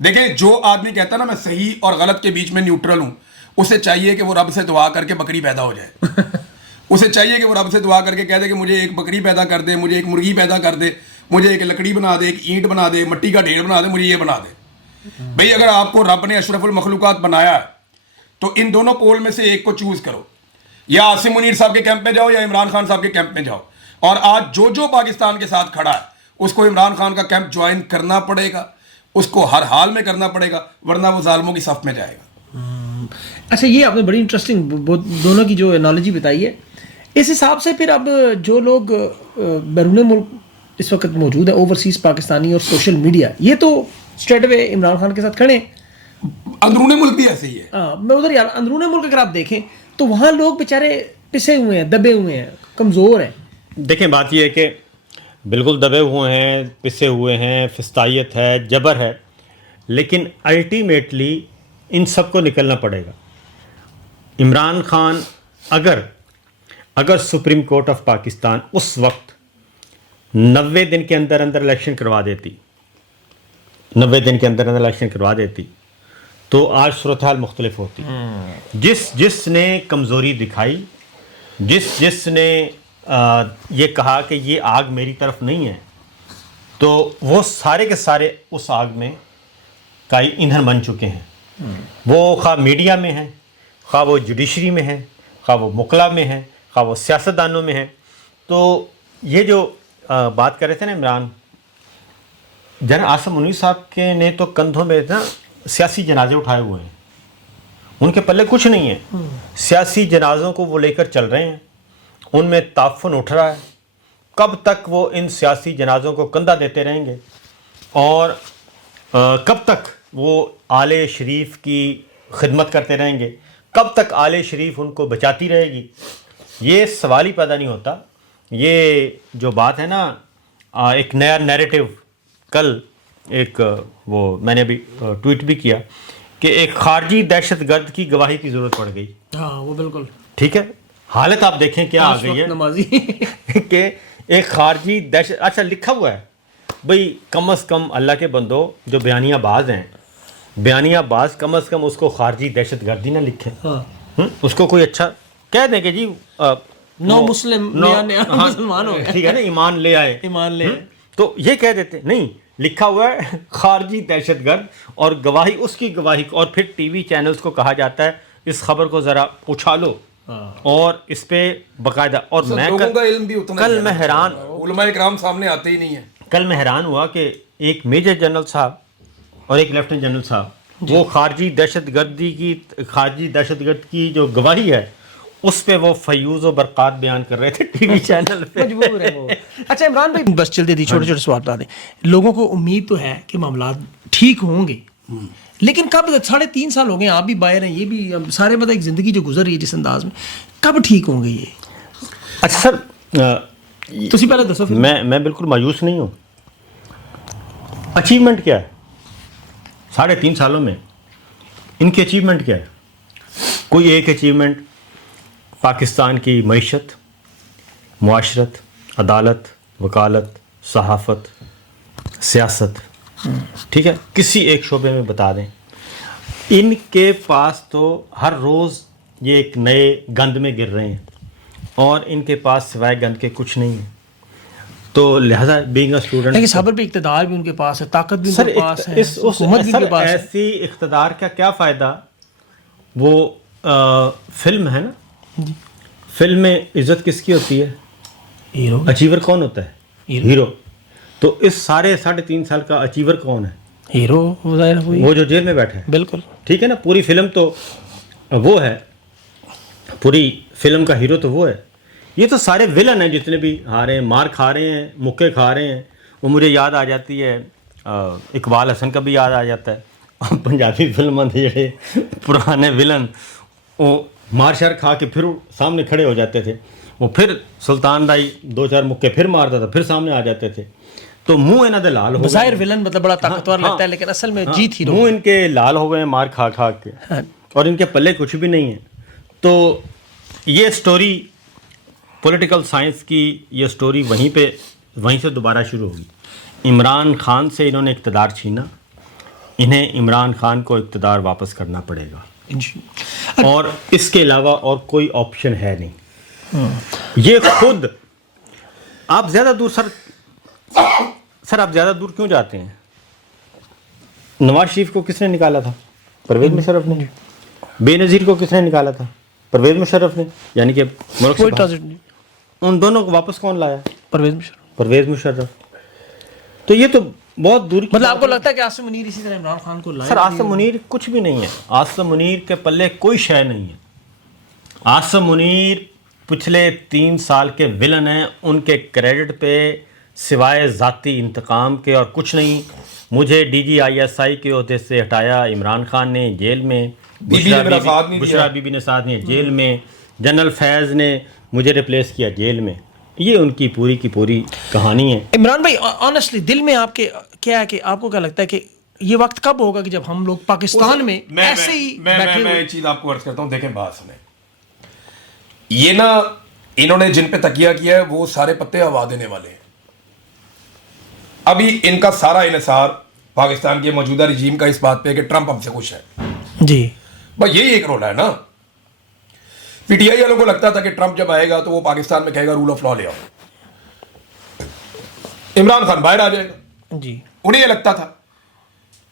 دیکھیں جو آدمی کہتا ہے نا میں صحیح اور غلط کے بیچ میں نیوٹرل ہوں, اسے چاہیے کہ وہ رب سے دعا کر کے بکری پیدا ہو جائے. اسے چاہیے کہ وہ رب سے دعا کر کے کہہ دے کہ مجھے ایک بکری پیدا کر دے, مجھے ایک مرغی پیدا کر دے, مجھے ایک لکڑی بنا دے, ایک اینٹ بنا دے, مٹی کا ڈھیر بنا دے, مجھے یہ بنا دے. بھئی اگر آپ کو رب نے اشرف المخلوقات بنایا ہے تو ان دونوں پول میں سے ایک کو چوز کرو, یا عاصم منیر صاحب کے کیمپ میں جاؤ یا عمران خان صاحب کے کیمپ میں جاؤ. اور آج جو پاکستان کے ساتھ کھڑا ہے اس کو عمران خان کا کیمپ جوائن کرنا پڑے گا, اس کو ہر حال میں کرنا پڑے گا, ورنہ وہ ظالموں کی صف میں جائے گا. اچھا, یہ آپ نے بڑی انٹرسٹنگ دونوں کی جو انالوجی بتائی ہے. اس حساب سے پھر اب جو لوگ بیرون ملک اس وقت موجود ہیں, اوورسیز پاکستانی اور سوشل میڈیا, یہ تو اسٹریٹ اوے عمران خان کے ساتھ کھڑے ہیں. اندرون ملک بھی ایسے ہی ہے. میں ادھر یار اندرون ملک اگر آپ دیکھیں تو وہاں لوگ بیچارے پسے ہوئے ہیں, دبے ہوئے ہیں, کمزور ہیں. دیکھیں بات یہ ہے کہ بالکل دبے ہوئے ہیں, پسے ہوئے ہیں, فستائیت ہے, جبر ہے, لیکن الٹیمیٹلی ان سب کو نکلنا پڑے گا. عمران خان اگر سپریم کورٹ آف پاکستان اس وقت 90 دن کے اندر الیکشن کروا دیتی, 90 دن کے اندر الیکشن کروا دیتی تو آج صورتحال مختلف ہوتی. جس نے کمزوری دکھائی, جس نے یہ کہا کہ یہ آگ میری طرف نہیں ہے, تو وہ سارے کے سارے اس آگ میں کا ایندھن بن چکے ہیں. وہ خواہ میڈیا میں ہیں, خواہ وہ جوڈیشری میں ہیں, خواہ وہ وکلا میں ہیں, خواہ وہ سیاستدانوں میں ہیں. تو یہ جو بات کر رہے تھے نا عمران, جنرل عاصم منیر صاحب کے نے تو کندھوں میں نا سیاسی جنازے اٹھائے ہوئے ہیں, ان کے پلے کچھ نہیں ہے. سیاسی جنازوں کو وہ لے کر چل رہے ہیں, ان میں تعفن اٹھ رہا ہے. کب تک وہ ان سیاسی جنازوں کو کندھا دیتے رہیں گے, اور کب تک وہ آل شریف کی خدمت کرتے رہیں گے, کب تک آل شریف ان کو بچاتی رہے گی, یہ سوال ہی پیدا نہیں ہوتا. یہ جو بات ہے نا, ایک نیا نیریٹو, کل ایک وہ میں نے ابھی ٹویٹ بھی کیا کہ ایک خارجی دہشت گرد کی گواہی کی ضرورت پڑ گئی. ہاں وہ بالکل ٹھیک ہے. حالت آپ دیکھیں کیا آ گئی ہے کہ ایک خارجی دہشت, اچھا لکھا ہوا ہے بھئی کم از کم اللہ کے بندو جو بیانیہ باز ہیں, بیانیہ باز کم از کم اس کو خارجی دہشت گردی نہ لکھیں. اس کو کوئی اچھا کہہ دیں کہ جی نو مسلم مسلمان ہو گئے, ٹھیک ہے نا, ایمان لے آئے, ایمان لے, تو یہ کہہ دیتے. نہیں, لکھا ہوا ہے خارجی دہشت گرد, اور گواہی اس کی گواہی, اور پھر ٹی وی چینلز کو کہا جاتا ہے اس خبر کو ذرا اچھالو اور اس پہ باقاعدہ. اور میں کل میں حیران, علماء کرام سامنے آتے ہی نہیں ہیں. کل میں حیران ہوا کہ ایک میجر جنرل صاحب اور ایک لیفٹیننٹ جنرل صاحب وہ خارجی دہشت گرد کی جو گواہی ہے اس پہ وہ فیوز و برقات بیان کر رہے تھے ٹی وی چینل پہ. مجبور ہے وہ. اچھا عمران بھائی, بس جلدی دی چھوٹے چھوٹے سوال بتا دیں. لوگوں کو امید تو ہے کہ معاملات ٹھیک ہوں گے, لیکن کب, 3.5 سال ہو گئے, آپ بھی باہر ہیں, یہ بھی سارے مطلب ایک زندگی جو گزر رہی ہے جس انداز میں, کب ٹھیک ہوں گے یہ؟ اچھا سر, تسی پہلے دسو. میں بالکل مایوس نہیں ہوں. اچیومنٹ کیا ہے 3.5 سالوں میں, ان کی اچیومنٹ کیا ہے؟ کوئی ایک اچیومنٹ پاکستان کی معیشت, معاشرت, عدالت, وکالت, صحافت, سیاست, ٹھیک ہے, کسی ایک شعبے میں بتا دیں. ان کے پاس تو ہر روز یہ ایک نئے گند میں گر رہے ہیں, اور ان کے پاس سوائے گند کے کچھ نہیں ہے. تو لہذا بینگ اے اسٹوڈنٹ, لیکن صبر بھی, اقتدار بھی ان کے پاس ہے, طاقت بھی ان کے پاس ہے, حکومت بھی ان کے پاس ہے. ایسی اقتدار کا کیا فائدہ؟ وہ فلم ہے نا, فلم میں عزت کس کی ہوتی ہے؟ ہیرو. اچیور کون ہوتا ہے؟ ہیرو. تو اس سارے 3.5 سال کا اچیور کون ہے؟ ہیرو. وہ جو جیل میں بیٹھا ہے. بالکل ٹھیک ہے نا, پوری فلم تو وہ ہے, پوری فلم کا ہیرو تو وہ ہے. یہ تو سارے ولن ہیں جتنے بھی ہارے ہیں, مار کھا رہے ہیں, مکے کھا رہے ہیں. وہ مجھے یاد آ جاتی ہے, اقبال حسن کا بھی یاد آ جاتا ہے, پنجابی فلموں کے جڑے پرانے ولن وہ مار شار کھا کے پھر سامنے کھڑے ہو جاتے تھے. وہ پھر سلطان بھائی 2-4 مکے پھر مارتا تھا, پھر سامنے آ جاتے تھے. تو منہ انہوں دے لال ہو گئے. بظاہر ولن مطلب بڑا طاقتور لگتا ہے, لیکن اصل میں جیت ہیرو. منہ ان کے لال ہو گئے مار کھا کھا کے, اور ان کے پلے کچھ بھی نہیں ہے. تو یہ سٹوری پولیٹیکل سائنس کی, یہ سٹوری وہیں سے دوبارہ شروع ہوگی. عمران خان سے انہوں نے اقتدار چھینا, انہیں عمران خان کو اقتدار واپس کرنا پڑے گا، جی اور اس کے علاوہ اور کوئی آپشن ہے نہیں۔ یہ خود آپ زیادہ دور سر آپ زیادہ دور کیوں جاتے ہیں؟ نواز شریف کو کس نے نکالا تھا؟ پرویز مشرف نے۔ بے نظیر کو کس نے نکالا تھا؟ پرویز مشرف نے، یعنی کہ ملک سے کوئی باہر۔ ٹرانزٹ نہیں، ان دونوں کو واپس کون لایا؟ پرویز مشرف۔ پرویز مشرف۔ تو یہ تو بہت دور کی مطلب آپ کو لگتا ہے کہ عاصم منیر اسی طرح عمران خان کو لائے؟ سر عاصم منیر کچھ بھی نہیں ہے، عاصم منیر کے پلے کوئی شے نہیں ہے۔ عاصم منیر پچھلے 3 سال کے ولن ہیں، ان کے کریڈٹ پہ سوائے ذاتی انتقام کے اور کچھ نہیں۔ مجھے D G I S I کے عہدے سے ہٹایا عمران خان نے جیل میں، بشرا بی بی نے ساتھ نہیں جیل میں، جنرل فیض نے مجھے ریپلیس کیا جیل میں۔ یہ ان کی پوری کی پوری کہانی ہے۔ عمران بھائی آنیسٹلی دل میں آپ کے کیا ہے کہ آپ کو کیا لگتا ہے کہ یہ وقت کب ہوگا کہ جب ہم لوگ پاکستان میں ایسے ہی بیٹھے میں ایک چیز آپ کو عرض کرتا ہوں، دیکھیں بات سنیں، یہ نا انہوں نے جن پہ تکیہ کیا ہے وہ سارے پتے ہوا دینے والے ہیں۔ ابھی ان کا سارا انحصار پاکستان کے موجودہ رجیم کا اس بات پہ ہے کہ ٹرمپ ہم سے خوش ہے، جی بس یہی ایک رول ہے نا۔ پی ٹی آئی والوں کو لگتا تھا کہ ٹرمپ جب آئے گا تو وہ پاکستان میں کہے گا رول آف لا لے آؤ، عمران خان باہر آ جائے گا، جی انہیں یہ لگتا تھا۔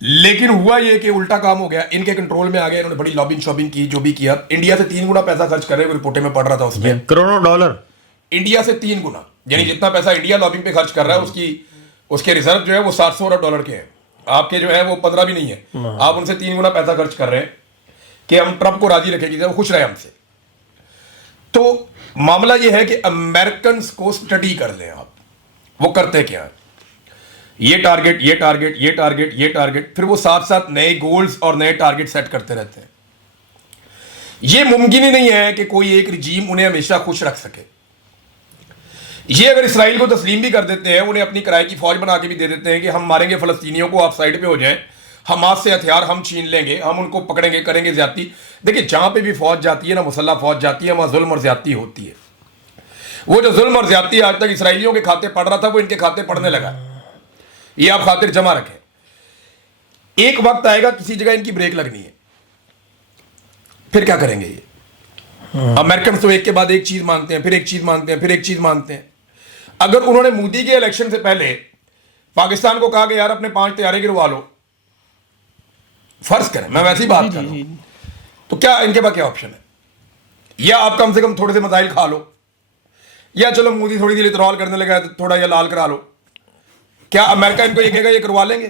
لیکن ہوا یہ کہ الٹا کام ہو گیا، ان کے کنٹرول میں آ گیا، انہوں نے بڑی لابنگ شاپنگ کی، جو بھی کیا، انڈیا سے 3 گنا پیسہ خرچ کر رہے ہیں، رپورٹیں میں پڑھ رہا تھا اس میں، کروڑوں ڈالر انڈیا سے 3 گنا، یعنی جتنا پیسہ انڈیا لابنگ پہ خرچ کر رہا ہے اس کے ریزرو جو ہے وہ 700 ارب ڈالر کے ہیں، آپ کے جو ہے وہ 15 بھی نہیں ہے، آپ ان سے 3 گنا پیسہ خرچ کر رہے ہیں کہ ہم ٹرمپ کو راضی رکھیں گے، وہ خوش رہے ہم سے۔ تو معاملہ یہ ہے کہ امریکنز کو سٹڈی کر لیں آپ، وہ کرتے کیا ہیں، یہ ٹارگٹ یہ ٹارگٹ یہ ٹارگٹ یہ ٹارگٹ، پھر وہ ساتھ ساتھ نئے گولز اور نئے ٹارگٹ سیٹ کرتے رہتے ہیں۔ یہ ممکن ہی نہیں ہے کہ کوئی ایک رجیم انہیں ہمیشہ خوش رکھ سکے۔ یہ اگر اسرائیل کو تسلیم بھی کر دیتے ہیں، انہیں اپنی کرائے کی فوج بنا کے بھی دے دیتے ہیں کہ ہم ماریں گے فلسطینیوں کو، آپ سائڈ پہ ہو جائیں، حماس سے ہتھیار ہم چھین لیں گے، ہم ان کو پکڑیں گے، کریں گے زیادتی۔ دیکھیں جہاں پہ بھی فوج جاتی ہے نا، مسلح فوج جاتی ہے، وہاں ظلم اور زیادتی ہوتی ہے۔ وہ جو ظلم اور زیادتی آج تک اسرائیلیوں کے کھاتے پڑ رہا تھا، وہ ان کے کھاتے پڑنے لگا، یہ آپ خاطر جمع رکھیں۔ ایک وقت آئے گا کسی جگہ ان کی بریک لگنی ہے، پھر کیا کریں گے یہ؟ امریکن تو ایک کے بعد ایک چیز مانگتے ہیں، پھر ایک چیز مانگتے ہیں، پھر ایک چیز مانگتے ہیں۔ اگر انہوں نے مودی کے الیکشن سے پہلے پاکستان کو کہا کہ یار اپنے 5 طیارے گروا لو، فرض کریں میں ویسی بات کر رہا ہوں، تو کیا ان کے پاس کیا آپشن ہے؟ یا آپ کم سے کم تھوڑے سے مسائل کھا لو، یا چلو مودی تھوڑی سی لترال کرنے لگا ہے تو تھوڑا یہ لال کرا لو۔ کیا امریکہ ان کو یہ کہے گا یہ کروا لیں گے؟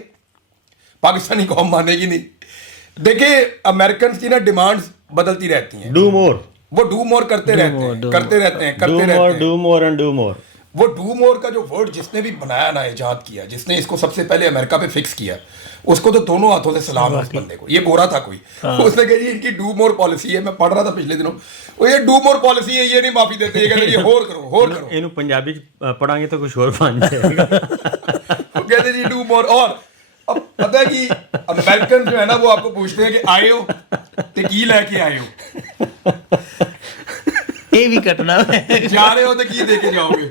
پاکستانی قوم مانے گی نہیں۔ دیکھیں امریکنز کی نا ڈیمانڈز بدلتی رہتی ہیں، ڈو مور، وہ ڈو مور کرتے رہتے ہیں، کرتے رہتے ہیں، کرتے رہتے ہیں۔ Do more and do more. وہ ڈو مور کا جو ورڈ جس نے بھی بنایا نا، ایجاد کیا، جس نے اس کو سب سے پہلے امریکہ پہ فکس کیا، اس کو تو دونوں ہاتھوں سے سلام ہے اس بندے کو۔ یہ گورا تھا کوئی، اس نے کہا جی ان کی ڈو مور پالیسی ہے، میں پڑھ رہا تھا پچھلے دنوں، وہ یہ ڈو مور پالیسی ہے، یہ نہیں معافی دیتے، یہ کہتے ہیں یہ ہور کرو، ہور کرو۔ اینو پنجابی پڑھیں گے تو کچھ اور بن جائے گا۔ وہ کہتے ہیں جی ڈو مور۔ اور اب پتہ ہے کہ امریکن جو ہے نا وہ آپ کو پوچھتے ہیں کہ آئے ہو تو کی لے کے آئے ہو، یہ بھی کٹنا ہے، جا رہے ہو تو کی دے کے جاؤ گے۔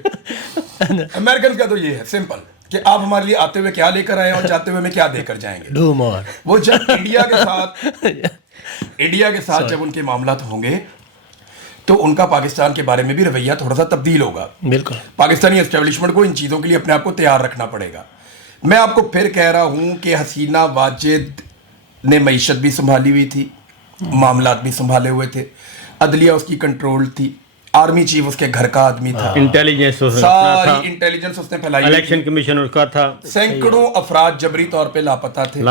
امریکن کا تو یہ ہے سمپل کہ آپ ہمارے لیے آتے ہوئے کیا لے کر آئے اور جاتے ہوئے میں کیا دے کر جائیں گے۔ Do more. وہ جب انڈیا کے ساتھ جب ان کے معاملات ہوں گے تو ان کا پاکستان کے بارے میں بھی رویہ تھوڑا سا تبدیل ہوگا۔ بالکل پاکستانی اسٹیبلشمنٹ کو ان چیزوں کے لیے اپنے آپ کو تیار رکھنا پڑے گا۔ میں آپ کو پھر کہہ رہا ہوں کہ حسینہ واجد نے معیشت بھی سنبھالی ہوئی تھی، معاملات بھی سنبھالے ہوئے تھے، عدلیہ اس کی کنٹرول تھی، آرمی چیف اس کے گھر کا آدمی تھا، انٹیلیجنس ساری انٹیلیجنس اس نے پھیلائی، الیکشن کمیشن اس کا تھا، سینکڑوں افراد جبری طور پہ لاپتہ تھے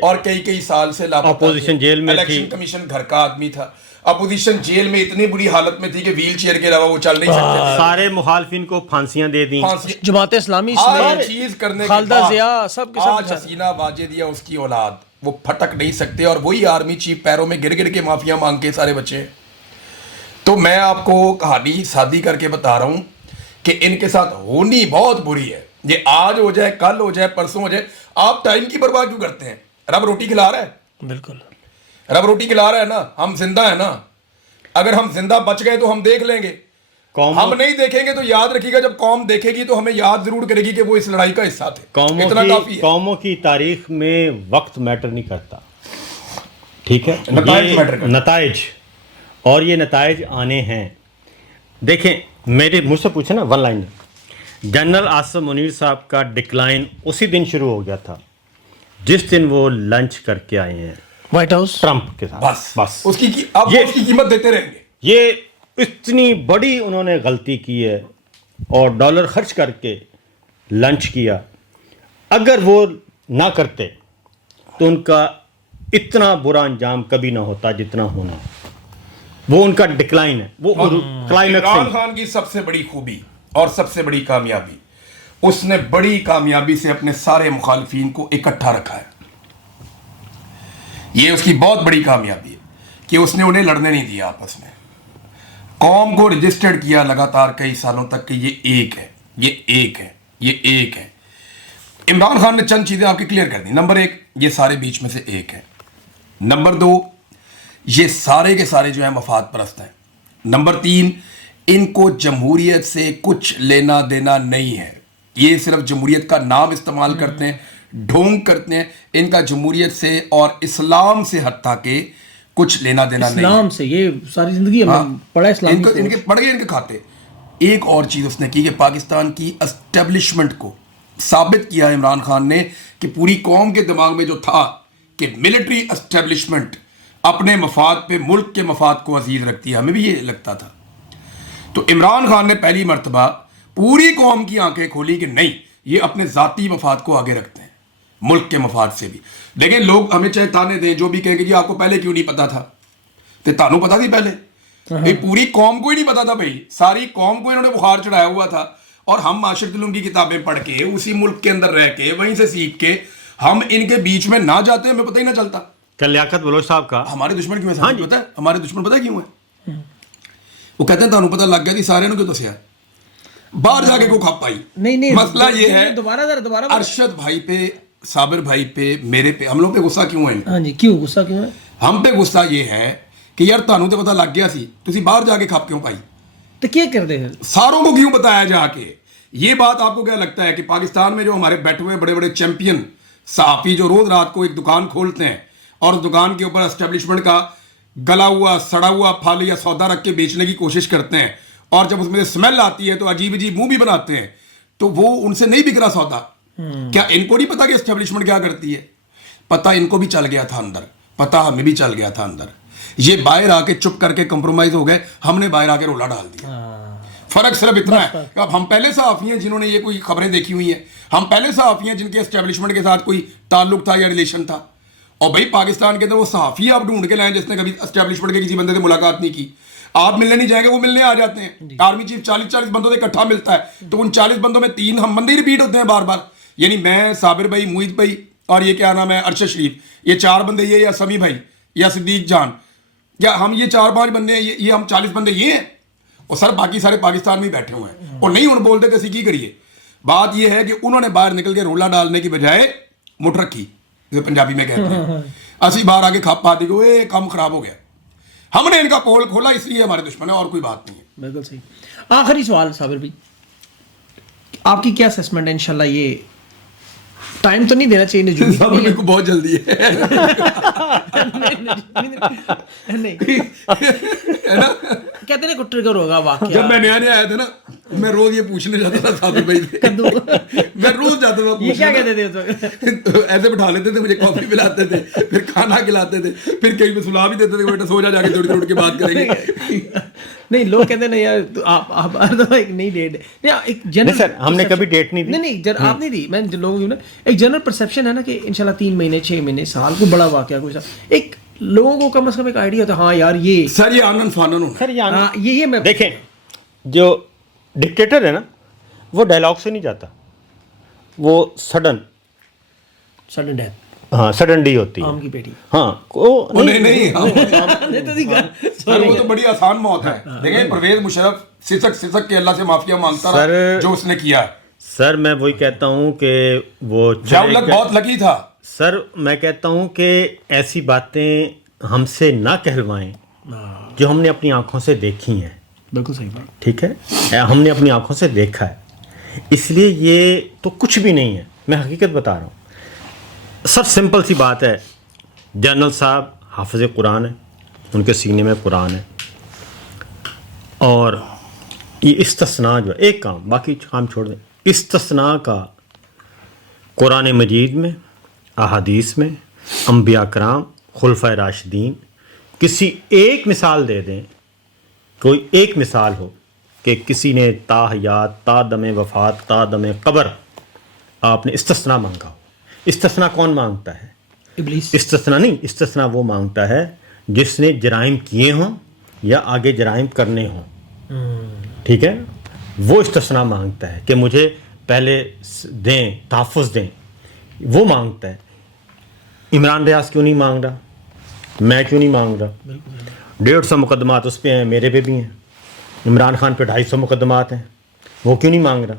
اور کئی سال سے لاپتہ، اپوزیشن جیل میں تھی، الیکشن کمیشن گھر کا آدمی تھا، اپوزیشن جیل میں اتنی بری حالت میں تھی کہ ویل چیئر کے علاوہ وہ چل نہیں سکتے تھے، سارے مخالفین کو پھانسیاں دے دیں، جماعت اسلامی ہر چیز کرنے کے خالدہ بعد ضیاء سب کے آج حسینہ واجد یا اس کی اولاد وہ پھٹک نہیں سکتے، اور وہی آرمی چیف پیروں میں گر کے معافیاں مانگ کے سارے بچے۔ تو میں آپ کو کہانی سادی کر کے بتا رہا ہوں کہ ان کے ساتھ ہونی بہت بری ہے، یہ آج ہو جائے، کل ہو جائے، پرسوں ہو جائے، آپ ٹائم کی پرواہ کیوں کرتے ہیں؟ رب روٹی کھلا رہا ہے، بالکل رب روٹی کھلا رہا ہے نا، ہم زندہ ہیں نا، اگر ہم زندہ بچ گئے تو ہم دیکھ لیں گے، ہم نہیں دیکھیں گے تو یاد رکھیے گا جب قوم دیکھے گی تو ہمیں یاد ضرور کرے گی کہ وہ اس لڑائی کا حصہ تھے. اتنا کافی ہے. قوموں کی تاریخ میں وقت میٹر نہیں کرتا, ٹھیک ہے, نتائج, اور یہ نتائج آنے ہیں. دیکھیں میرے مجھ سے پوچھیں نا one line, general Asim Munir صاحب کا ڈکلائن اسی دن شروع ہو گیا تھا جس دن وہ لنچ کر کے آئے ہیں وائٹ ہاؤس ٹرمپ کے ساتھ. بس اس کی قیمت دیتے رہیں گے. یہ اتنی بڑی انہوں نے غلطی کی ہے اور ڈالر خرچ کر کے لنچ کیا. اگر وہ نہ کرتے تو ان کا اتنا برا انجام کبھی نہ ہوتا جتنا ہونا. وہ ان کا ڈکلائن ہے. وہ عمران خان کی سب سے بڑی خوبی اور سب سے بڑی کامیابی, اس نے بڑی کامیابی سے اپنے سارے مخالفین کو اکٹھا رکھا ہے. یہ اس کی بہت بڑی کامیابی ہے کہ اس نے انہیں لڑنے نہیں دیا آپس میں. قوم کو رجسٹرڈ کیا لگاتار کئی سالوں تک کہ یہ ایک ہے, یہ ایک ہے, یہ ایک ہے. عمران خان نے چند چیزیں آپ کی کلیئر کر دی. نمبر 1, یہ سارے بیچ میں سے ایک ہے. نمبر 2, یہ سارے کے سارے جو ہیں مفاد پرست ہیں. نمبر 3, ان کو جمہوریت سے کچھ لینا دینا نہیں ہے. یہ صرف جمہوریت کا نام استعمال کرتے ہیں, ڈھونگ کرتے ہیں. ان کا جمہوریت سے اور اسلام سے حتیٰ کہ کچھ لینا دینا نہیں. اسلام سے یہ ساری زندگی پڑھا اسلام ان کے پڑھ گئے, ان کے کھاتے. ایک اور چیز اس نے کی کہ پاکستان کی اسٹیبلشمنٹ کو ثابت کیا عمران خان نے کہ پوری قوم کے دماغ میں جو تھا کہ ملٹری اسٹیبلشمنٹ اپنے مفاد پہ ملک کے مفاد کو عزیز رکھتی ہے, ہمیں بھی یہ لگتا تھا. تو عمران خان نے پہلی مرتبہ پوری قوم کی آنکھیں کھولی کہ نہیں, یہ اپنے ذاتی مفاد کو آگے رکھتے ہیں ملک کے مفاد سے بھی. دیکھیں لوگ ہمیں چاہے تانے دیں جو بھی کہیں گے جی آپ کو پہلے کیوں نہیں پتا تھا, تو تانوں پتا تھی پہلے, پوری قوم کو ہی نہیں پتا تھا بھائی. ساری قوم کو انہوں نے بخار چڑھایا ہوا تھا, اور ہم معاشرت علوم کی کتابیں پڑھ کے اسی ملک کے اندر رہ کے وہیں سے سیکھ کے ہم ان کے بیچ میں نہ جاتے ہمیں پتہ ہی نہ چلتا. لیاقت بلوچ صاحب کا ہمارے دشمن کیوں ہے پتہ ہے, ہمارے دشمن پتہ کیوں ہے, وہ کہتے ہیں تانوں پتہ لگ گیا تھی سارے نے کیوں دسیا, باہر جا کے کو کھپ پائی. نہیں مسئلہ یہ ہے دوبارہ ارشد بھائی پہ, صابر بھائی پہ, میرے پہ, ہم لوگ پہ غصہ کیوں ہے؟ ہاں جی کیوں غصہ کیوں ہے؟ ہم پہ غصہ یہ ہے کہ یار تانوں تے پتہ لگ گیا سی, تسی باہر جا کے کھپ کیوں پائی, تو کیا کر دے ساروں کو کیوں بتایا جا کے. یہ بات آپ کو کیا لگتا ہے کہ پاکستان میں جو ہمارے بیٹھے ہوئے بڑے بڑے چیمپئن صحافی جو روز رات کو ایک دکان کھولتے ہیں اور دکان کے اوپر اسٹیبلشمنٹ کا گلا ہوا سڑا ہوا پھل یا سودا رکھ کے بیچنے کی کوشش کرتے ہیں, اور جب اس میں سے اسمیل آتی ہے تو عجیب عجیب منہ بھی بناتے ہیں, تو وہ ان سے نہیں بک رہا سودا. کیا ان کو نہیں پتا کہ اسٹیبلشمنٹ کیا کرتی ہے؟ پتا ان کو بھی چل گیا تھا اندر, پتا ہمیں بھی چل گیا تھا اندر. یہ باہر آ کے چپ کر کے کمپرومائز ہو گئے, ہم نے باہر آ کے رولا ڈال دیا. فرق صرف اتنا ہے کہ اب ہم پہلے صحافی ہیں جنہوں نے یہ کوئی خبریں دیکھی ہوئی ہیں, ہم پہلے صحافی ہیں جن کے اسٹیبلشمنٹ کے ساتھ کوئی تعلق تھا یا ریلیشن تھا. اور بھائی پاکستان کے اندر وہ صحافی آپ ڈھونڈ کے لائیں جس نے کبھی اسٹیبلشمنٹ کے کسی بندے سے ملاقات نہیں کی. آپ ملنے نہیں جائیں گے, وہ ملنے آ جاتے ہیں. آرمی چیف 40 بندوں سے اکٹھا ملتا ہے, تو ان 40 بندوں میں 3 ہم بندے ریپیٹ ہوتے ہیں بار بار. یعنی میں, صابر بھائی, محیط بھائی اور یہ کیا نام ہے ارشد شریف, یہ 4 بندے یہ, یا سمی بھائی یا صدیق جان, کیا ہم یہ 4-5 بندے, یہ ہم 40 بندے یہ ہیں. اور سر باقی سارے پاکستان میں ہی بیٹھے ہوئے ہیں اور نہیں انہوں بولتے کسی کی کریے. بات یہ ہے کہ انہوں نے باہر نکل کے رولا ڈالنے کی بجائے مٹ رکھی, جو پنجابی میں کہتے ہیں, اسی باہر آ کے کھپ پاتی کو یہ کام خراب ہو گیا. ہم نے ان کا پول کھولا اس لیے ہمارے دشمن ہے, اور کوئی بات نہیں ہے. بالکل صحیح. آخری سوال صابر بھائی, آپ کی کیا اسسمنٹ ہے انشاءاللہ؟ یہ ٹائم تو نہیں دینا چاہیے صابر کو بہت جلدی ہے کہتے ہیں ٹریگر ہوگا واقعہ. جب میں نیا آیا تھا نا, میں روز یہ پوچھنے جاتا تھا صابر بھائی سے, میں روز جاتا تھا. یہ کیا کہتے تھے اس وقت؟ ایسے بٹھا لیتے تھے, مجھے کافی پلاتے تھے, پھر کھانا کھلاتے تھے, پھر کہیں پہ سلا بھی دیتے تھے, بیٹا سو جا کے تھوڑی تھوڑی کے بات کریں گے. نہیں لوگ کہتے ہیں نا یار آپ ایک نئی ڈیٹ ہے. سر ہم نے کبھی ڈیٹ نہیں دی. نہیں آپ نہیں دی, میں لوگوں کی ایک جنرل پرسیپشن ہے نا کہ انشاءاللہ 3 مہینے 6 مہینے سال کو بڑا واقعہ کوئی ایک لوگوں کو کم از کم ایک آئیڈیا ہوتا ہے. ہاں یار یہ سر یہ آنن فانن ہونا. سر یہ میں دیکھیں, جو ڈکٹیٹر ہے نا وہ ڈائلاگ سے نہیں جاتا, وہ سڈن ڈیتھ, ہاں سڈن ڈی ہوتی ہے. آم کی پیٹی. ہاں نہیں وہ تو بڑی آسان موت ہے. دیکھیں پرویز مشرف سسک کے اللہ سے معافیا مانگتا رہا جو اس نے کیا. سر میں وہی کہتا ہوں کہ وہ بہت لکی تھا. سر میں کہتا ہوں کہ ایسی باتیں ہم سے نہ کہلوائیں جو ہم نے اپنی آنکھوں سے دیکھی ہیں. بالکل صحیح بات. ٹھیک ہے، ہم نے اپنی آنکھوں سے دیکھا ہے، اس لیے یہ تو کچھ بھی نہیں ہے. میں حقیقت بتا رہا ہوں. سب سمپل سی بات ہے، جنرل صاحب حافظ قرآن ہے، ان کے سینے میں قرآن ہے، اور یہ استثناء جو ہے ایک کام، باقی کام چھوڑ دیں، استثناء کا قرآن مجید میں، احادیث میں، انبیاء کرام، خلفۂ راشدین، کسی ایک مثال دے دیں، کوئی ایک مثال ہو کہ کسی نے تا حیات، تا دم وفات، تا دم قبر آپ نے استثناء مانگا ہو. استثناء کون مانگتا ہے؟ ابلیس. استثناء نہیں، استثناء وہ مانگتا ہے جس نے جرائم کیے ہوں یا آگے جرائم کرنے ہوں. ٹھیک ہے، وہ استثناء مانگتا ہے کہ مجھے پہلے دیں، تحفظ دیں، وہ مانگتا ہے. عمران ریاض کیوں نہیں مانگ رہا؟ میں کیوں نہیں مانگ رہا؟ 150 مقدمات اس پہ ہیں، میرے پہ بھی ہیں. عمران خان پہ 250 مقدمات ہیں، وہ کیوں نہیں مانگ رہا؟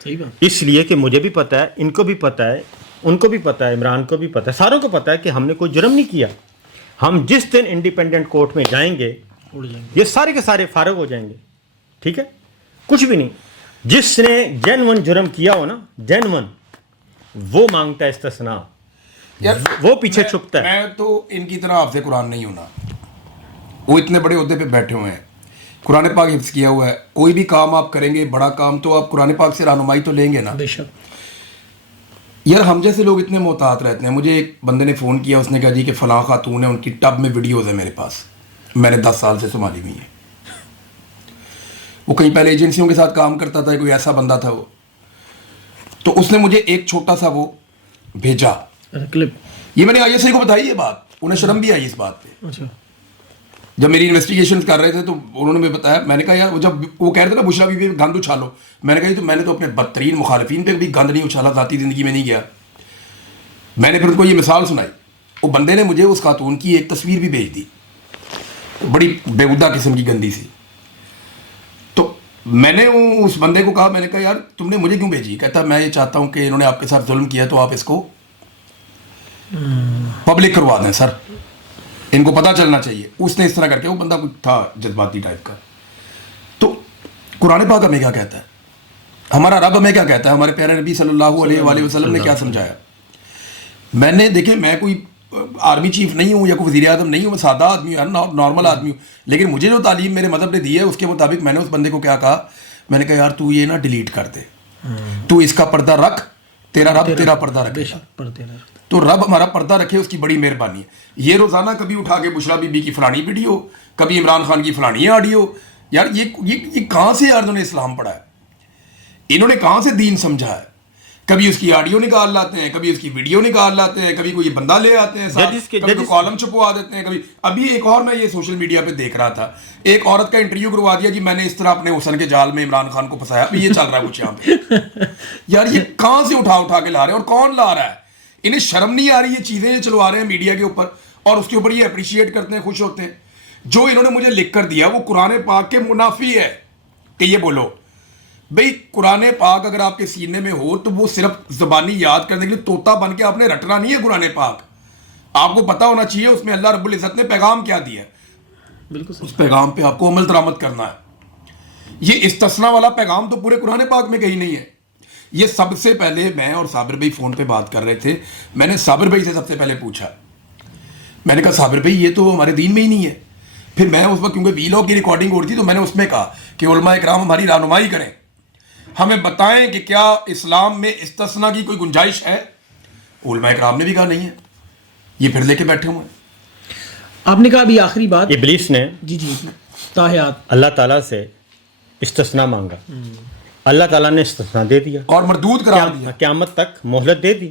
صحیح بات. اس لیے کہ مجھے بھی پتہ ہے، ان کو بھی پتہ ہے، ان کو بھی پتہ ہے، عمران کو بھی پتہ ہے، ساروں کو پتہ ہے کہ ہم نے کوئی جرم نہیں کیا. ہم جس دن انڈیپینڈنٹ کورٹ میں جائیں گے اڑ جائیں گے. یہ سارے کے سارے فارغ ہو جائیں گے. ٹھیک ہے، کچھ بھی نہیں. جس نے جینون جرم کیا ہو نا، جینون، وہ مانگتا ہے استثناء، وہ پیچھے چھپتا ہے. میں تو ان کی طرح حافظ قرآن نہیں ہونا. وہ اتنے بڑے عہدے پہ بیٹھے ہوئے ہیں، قرآن پاک حفظ کیا ہوا ہے. کوئی بھی کام آپ کریں گے، بڑا کام، تو آپ قرآن پاک سے رہنمائی تو لیں گے نا. بے شک. یار ہم جیسے لوگ اتنے محتاط رہتے ہیں. مجھے ایک بندے نے فون کیا، اس نے کہا جی کہ فلاں خاتون ہے، ان کی ٹب میں ویڈیوز ہیں میرے پاس، میں نے 10 سال سے سنبھالی ہوئی ہیں. وہ کہیں پہلے ایجنسیوں کے ساتھ کام کرتا تھا، کوئی ایسا بندہ تھا وہ. تو اس نے مجھے ایک چھوٹا سا وہ بھیجا کلپ. یہ میں نے آئی ایس آئی کو بتائی یہ بات، انہیں شرم بھی آئی اس بات پہ. اچھا. جب میری انویسٹیگیشن کر رہے تھے تو انہوں نے مجھے بتایا. میں نے کہا یار جب وہ کہہ رہے تھے نا بشرا بی بی گند اچھالو، میں نے کہا تو میں نے تو اپنے بدترین مخالفین پہ بھی گند نہیں اچھالا، ذاتی زندگی میں نہیں گیا. میں نے پھر ان کو یہ مثال سنائی. وہ بندے نے مجھے اس خاتون کی ایک تصویر بھی بھیج دی، بڑی بےہودہ قسم کی گندی سی. تو میں نے اس بندے کو کہا، میں نے کہا یار تم نے مجھے کیوں بھیجی؟ کہتا میں یہ چاہتا ہوں کہ انہوں نے آپ کے ساتھ ظلم کیا تو آپ اس کو پبلک کروا دیں سر، ان کو پتہ چلنا چاہیے. اس نے اس طرح کر کے، وہ بندہ کچھ تھا جذباتی ٹائپ کا. تو قرآن پاک ہمیں کیا کہتا ہے، ہمارا رب ہمیں کیا کہتا ہے، ہمارے پیارے نبی صلی اللہ علیہ وآلہ وسلم نے کیا سمجھایا. میں نے دیکھیں، میں کوئی آرمی چیف نہیں ہوں یا کوئی وزیر اعظم نہیں ہوں، میں سادہ آدمی ہوں، نارمل آدمی ہوں. لیکن مجھے جو تعلیم میرے مذہب نے دی ہے اس کے مطابق میں نے اس بندے کو کیا کہا، میں نے کہا یار تو یہ نا ڈیلیٹ کر دے، تو اس کا پردہ رکھ، تیرا رب تیرا پردہ رکھے. تو رب ہمارا پردہ رکھے، اس کی بڑی مہربانی ہے. یہ روزانہ کبھی اٹھا کے بشرا بی بی کی فلانی ویڈیو، کبھی عمران خان کی فلانی آڈیو. یار یہ کہاں سے یار انہوں نے اسلام پڑھا ہے، انہوں نے کہاں سے دین سمجھا ہے؟ کبھی اس کی آڈیو نکال لاتے ہیں، کبھی اس کی ویڈیو نکال لاتے ہیں، کبھی کوئی بندہ لے آتے ہیں ساتھ، کبھی کالم چھپوا دیتے ہیں. کبھی ابھی ایک اور میں یہ سوشل میڈیا پہ دیکھ رہا تھا، ایک عورت کا انٹرویو کروا دیا جی میں نے اس طرح اپنے حسن کے جال میں عمران خان کو پھنسایا. ابھی یہ چل رہا ہے کچھ یہاں پہ. یار یہ کہاں سے اٹھا کے لا رہے ہیں، اور کون لا رہا ہے؟ انہیں شرم نہیں آ رہی یہ چیزیں یہ چلوا رہے ہیں میڈیا کے اوپر، اور اس کے اوپر یہ اپریشیٹ کرتے ہیں، خوش ہوتے ہیں. جو انہوں نے مجھے لکھ کر دیا وہ قرآن پاک کے منافی ہے. کہ یہ بولو بھئی قرآن پاک اگر آپ کے سینے میں ہو تو وہ صرف زبانی یاد کرنے کے لیے طوطا بن کے آپ نے رٹنا نہیں ہے. قرآن پاک آپ کو پتہ ہونا چاہیے اس میں اللہ رب العزت نے پیغام کیا دیا ہے. بالکل اس پیغام پہ آپ کو عمل درآمد کرنا ہے. یہ استثناء والا پیغام تو پورے قرآن پاک میں کہیں نہیں ہے. یہ سب سے پہلے میں اور صابر بھائی فون پہ بات کر رہے تھے، میں نے صابر بھائی سے سب سے پہلے پوچھا، میں نے کہا صابر بھائی یہ تو ہمارے دین میں ہی نہیں ہے. پھر میں اس وقت کیونکہ ویلاگ کی ریکارڈنگ ہو رہی تھی تو میں نے اس میں کہا کہ علماء اکرام ہماری رہنمائی کریں، ہمیں بتائیں کہ کیا اسلام میں استثناء کی کوئی گنجائش ہے. علماء اکرام نے بھی کہا نہیں ہے. یہ پھر لے کے بیٹھے ہوئے ہیں. آپ نے کہا ابھی آخری بات، ابلیس نے جی تاحیات اللہ تعالیٰ سے استثناء مانگا، اللہ تعالیٰ نے استثناء دے دیا اور مردود قرار دیا. قیامت تک مہلت دے دی،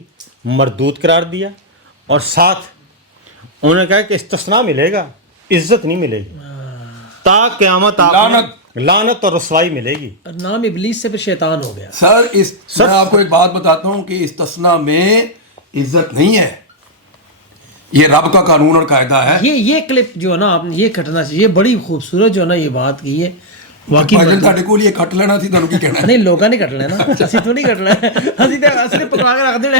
مردود قرار دیا، اور ساتھ انہوں نے کہا کہ استثناء ملے گا، عزت نہیں ملے گی تا قیامت، لعنت اور رسوائی ملے گی. نام ابلیس سے پھر شیطان ہو گیا. سر میں آپ کو ایک بات بتاتا ہوں کہ استثناء میں عزت نہیں ہے، یہ رب کا قانون اور قاعدہ ہے. یہ کلپ جو ہے نا آپ نے یہ کٹنا چاہیے، یہ بڑی خوبصورت جو ہے نا یہ بات کی ہے. ਵਾਕਈ ਭਾਜਨ ਤੁਹਾਡੇ ਕੋਲ ਇਹ ਕੱਟ ਲੈਣਾ ਸੀ, ਤੁਹਾਨੂੰ ਕੀ ਕਹਿਣਾ? ਨਹੀਂ ਲੋਕਾਂ ਨੇ ਕੱਟ ਲੈਣਾ, ਅਸੀਂ ਥੋੜੀ ਕੱਟ ਲੈਣਾ, ਅਸੀਂ ਤਾਂ ਪਕਾ ਕੇ ਰੱਖ ਦੇਣਾ